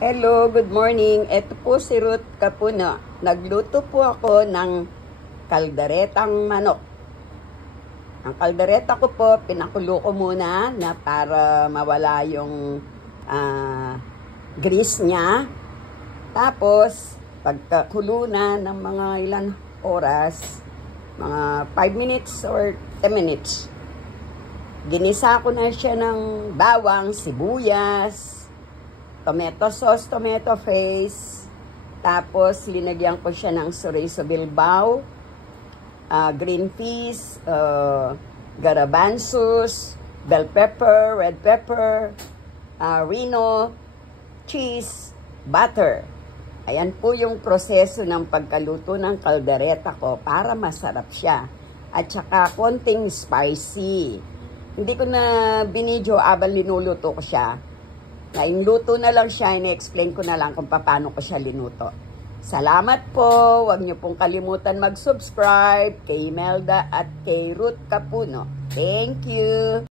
Hello, good morning. Ito po si Ruth Capuno. Nagluto po ako ng kalderetang manok. Ang kaldereta ko po, pinakulo ko muna na para mawala yung grease niya. Tapos, pagkakulo na ng mga ilan oras, mga 5 minutes or 10 minutes, ginisa ko na siya ng bawang, sibuyas, tomato sauce, tomato paste. Tapos, linagyan ko siya ng chorizo bilbao, green peas, garbanzos, bell pepper, red pepper, reno, cheese, butter. Ayan po yung proseso ng pagkaluto ng kaldereta ko para masarap siya. At saka konting spicy. Hindi ko na binidyo habang linuluto ko siya. Na yung luto na lang siya, ina-explain ko na lang kung paano ko siya linuto. Salamat po. Huwag niyo pong kalimutan mag-subscribe kay Imelda at kay Ruth Capuno. Thank you.